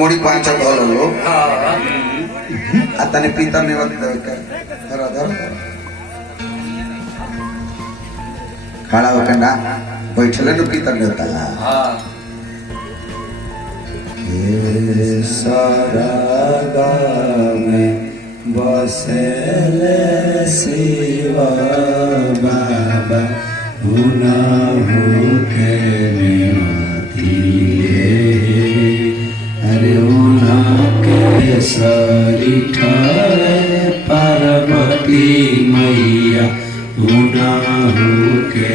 मोड़ी पांच धोल लो आता ने पीता ने वक्त धर धर खड़ा होकर ना बैठले न पीता ने होता ये सारा में बसेले शिवा बाबा हुना हो के अरे उना के सरी ठाए पार्वती मैया उना हो के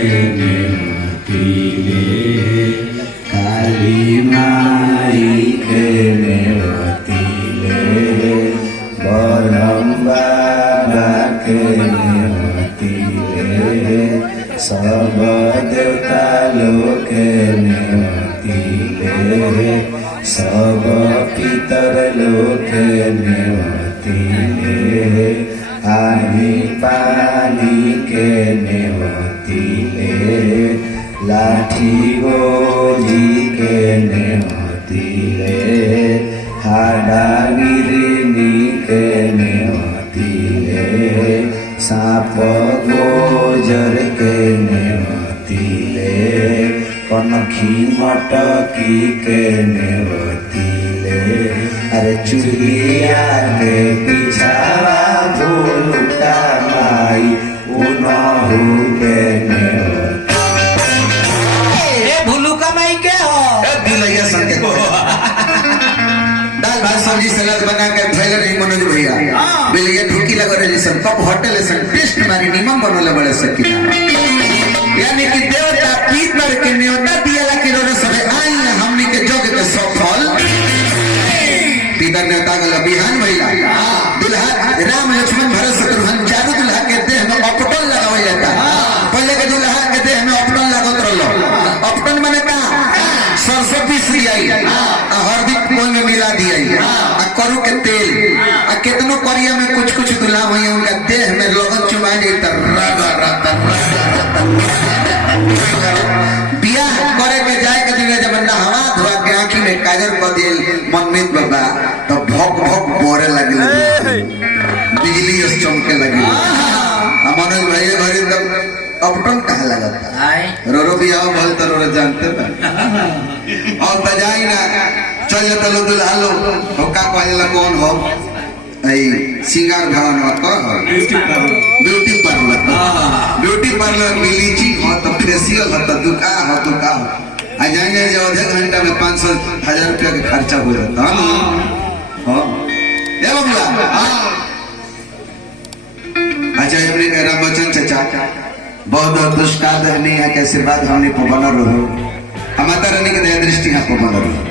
काली माई के बरम बाबा के सब देवता लोग नेवतीले सब पितर लोग नेवतीले आनी पानी के नेवतीले लाठी गोली के नेवतीले हाडा गिरनी के नेवतीले साप गोजर के नेवतीले कनखी मटकी के नेवतीले अरे चुरिया के पिछावा भूलुका माई उनहु के नेवतीले भूलुका माई के हो दिलैया संगे दाल भात सब्जी सलाद बना के धैल रही मनोज भैया बिलैया ढुकी लगा रही सब कप होटल है सब टेस्ट मारी नीमम बनले बड़े सकी यानी कि देवता पीतर के न्योता दिया कि रोने सबे आई हमनी के जोग के सफल पीतर न्योता गल बिहान भइला दुल्हा राम लक्ष्मण भरत शत्रुघ्न चारों दुल्हा के देह में अपटन लगावल जाता पहले के दुल्हा के देह में अपटन लागत रहलो अपटन माने का सरसों पीस आई हरदी कोई में मिला दिया करू के तेल कितनो करिया में कुछ कुछ दुल्हा हुई उनका देह में लोगन चुमा बियाह करे के जाए के दिन जब नहवा धोआ के आंखी में काजल कर दिए मनमीत बाबा तो भौक भौक बोरे लगे बिजली चमके लगी मनोज भाई घरे तब अपटन कहा लगता रोरो बियाह बोल तो रोरो जानते और बजाई ना चल जाता लो दुल्हा लो का कहला कौन हो सिंगार भवन ब्यूटी पार्लर ब्लीचिंग हो तो फेशियल हो तो दुका हो आ जाएंगे जो आधे घंटा में 500,000 रुपया का खर्चा हो जाता है अच्छा हमने रामचंद्र चाचा बहुत बहुत पुरस्कार देने के आशीर्वाद हमने को बना रहो माता रानी के दया दृष्टि आपको बना रहो